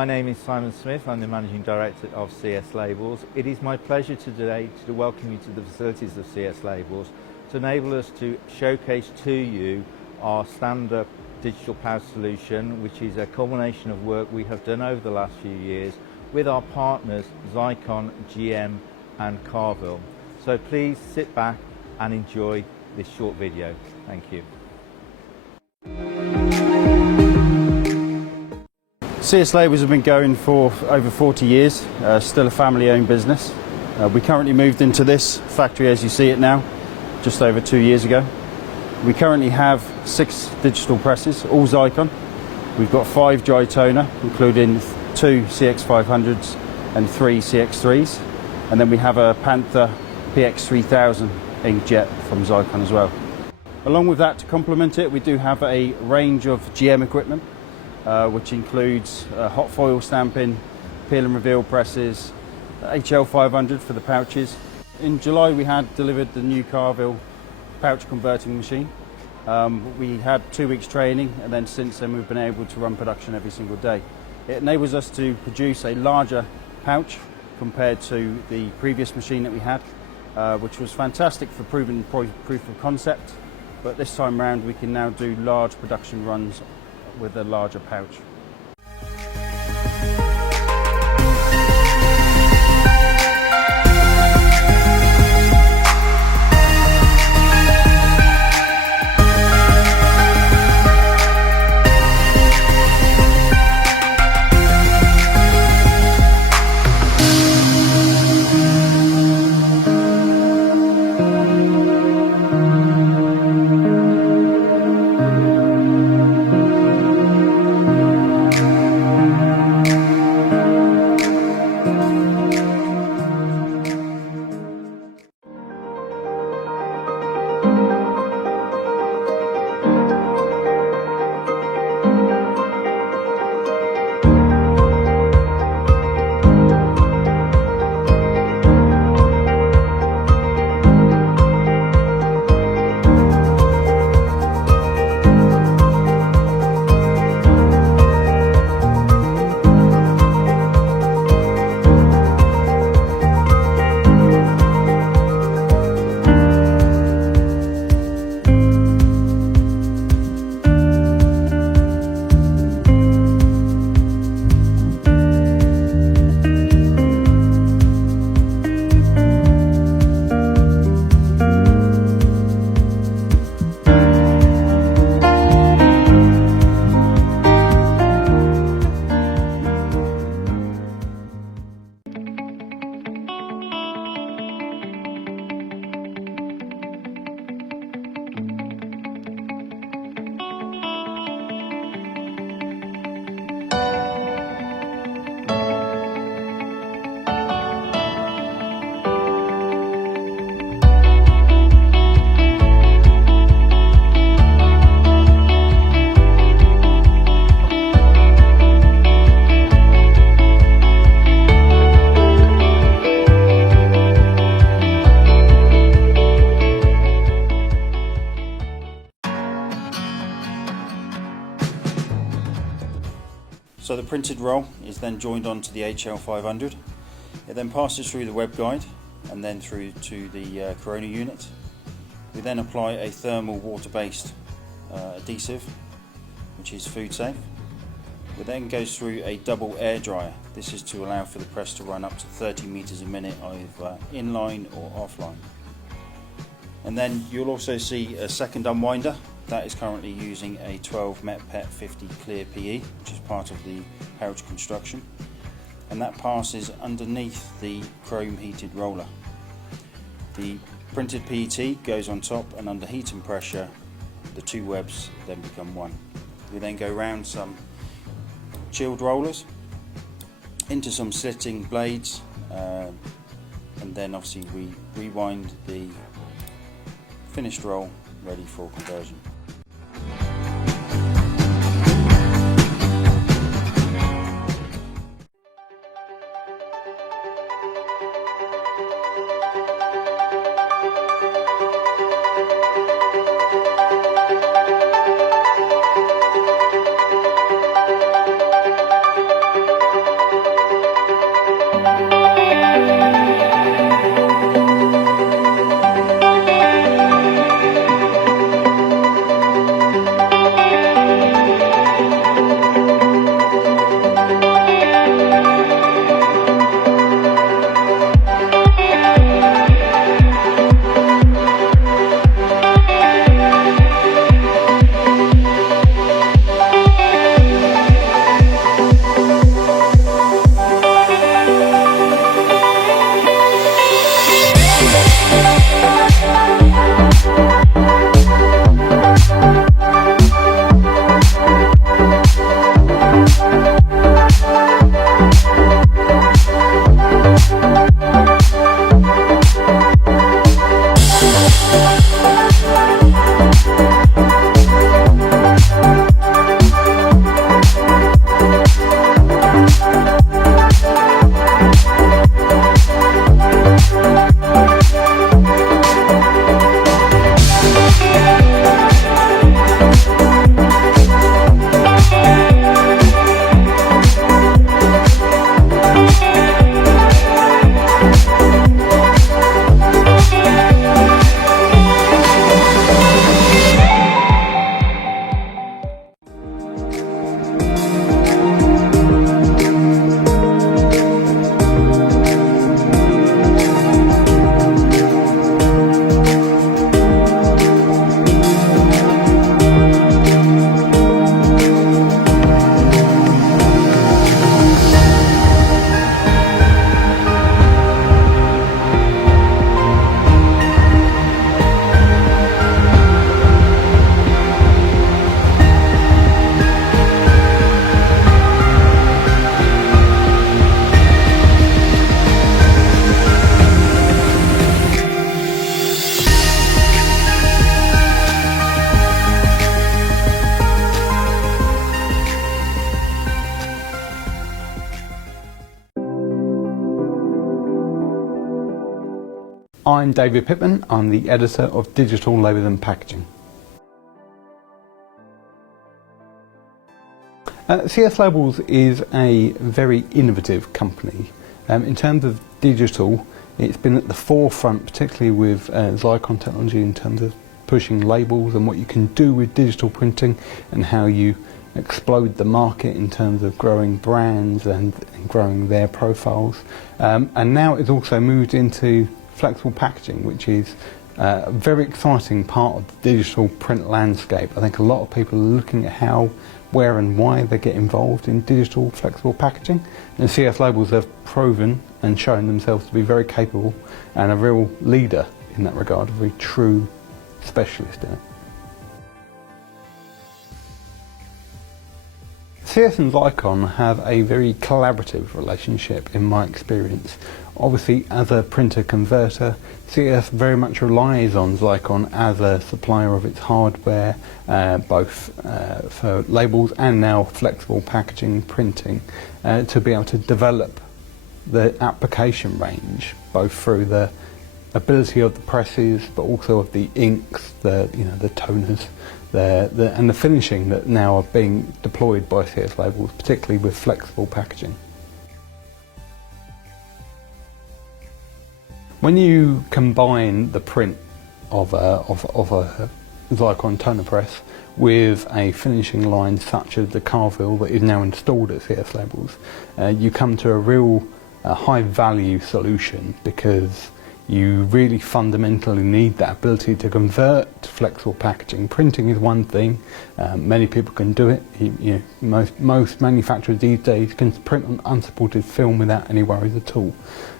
My name is Simon Smith. I'm the Managing Director of CS Labels. It is my pleasure today to welcome you to the facilities of CS Labels to enable us to showcase to you our stand-up digital pouch solution, which is a culmination of work we have done over the last few years with our partners Xeikon, GM and Carville. So please sit back and enjoy this short video. Thank you. CS Labels have been going for over 40 years, still a family-owned business. We currently moved into this factory as you see it now, just over 2 years ago. We currently have 6 digital presses, all Xeikon. We've got 5 dry toner, including 2 CX500s and 3 CX3s. And then we have a Panther PX3000 inkjet from Xeikon as well. Along with that, to complement it, we do have a range of GM equipment, which includes hot foil stamping, peel and reveal presses, HL500 for the pouches. In July we had delivered the new Carville pouch converting machine. We had 2 weeks training, and then since then we've been able to run production every single day. It enables us to produce a larger pouch compared to the previous machine that we had, which was fantastic for proving proof of concept, but this time round we can now do large production runs with a larger pouch. So the printed roll is then joined onto the HL500. It then passes through the web guide and then through to the Corona unit. We then apply a thermal water-based adhesive, which is food safe. It then goes through a double air dryer. This is to allow for the press to run up to 30 meters a minute, either inline or offline. And then you'll also see a second unwinder. That is currently using a 12 MET 50 clear PE, which is part of the pouch construction, and that passes underneath the chrome heated roller. The printed PET goes on top, and under heat and pressure the 2 webs then become one. We then go round some chilled rollers into some slitting blades, and then obviously we rewind the finished roll ready for conversion. I'm David Pittman, I'm the editor of Digital Labels and Packaging. CS Labels is a very innovative company. In terms of digital, it's been at the forefront, particularly with Xeikon technology, in terms of pushing labels and what you can do with digital printing and how you explode the market in terms of growing brands and growing their profiles. And now it's also moved into flexible packaging, which is a very exciting part of the digital print landscape. I think a lot of people are looking at how, where and why they get involved in digital flexible packaging, and CS Labels have proven and shown themselves to be very capable and a real leader in that regard, a very true specialist in it. CS and Xeikon have a very collaborative relationship in my experience. Obviously, as a printer converter, CS very much relies on Xeikon as a supplier of its hardware, both for labels and now flexible packaging printing, to be able to develop the application range, both through the ability of the presses, but also of the inks, the toners, and the finishing that now are being deployed by CS Labels, particularly with flexible packaging. When you combine the print of a Xeikon toner press with a finishing line such as the carvil that is now installed at CS Labels, you come to a real high value solution, because you really fundamentally need that ability to convert to flexible packaging. Printing is one thing, many people can do it. Most manufacturers these days can print on unsupported film without any worries at all.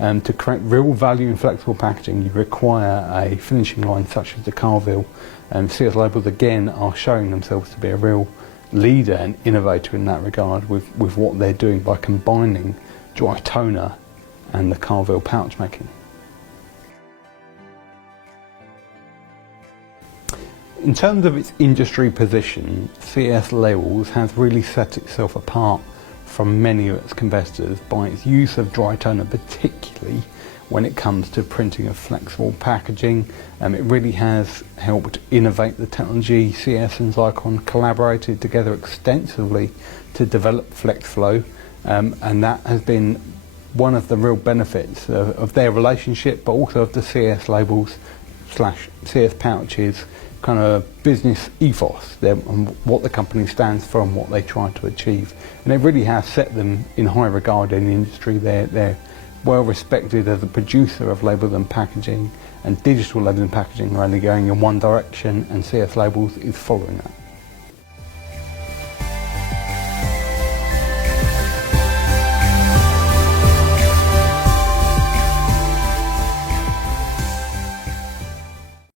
To create real value in flexible packaging, you require a finishing line such as the carvil, and CS Labels again are showing themselves to be a real leader and innovator in that regard with what they're doing by combining dry toner and the carvil pouch making. In terms of its industry position, CS Labels has really set itself apart from many of its competitors by its use of dry toner, particularly when it comes to printing of flexible packaging. It really has helped innovate the technology. CS and Xeikon collaborated together extensively to develop FlexFlow, and that has been one of the real benefits of their relationship, but also of the CS Labels / CS Pouches kind of business ethos, what the company stands for and what they try to achieve. And it really has set them in high regard in the industry. They're well respected as a producer of labels and packaging, and digital labels and packaging are only going in one direction, and CS Labels is following that.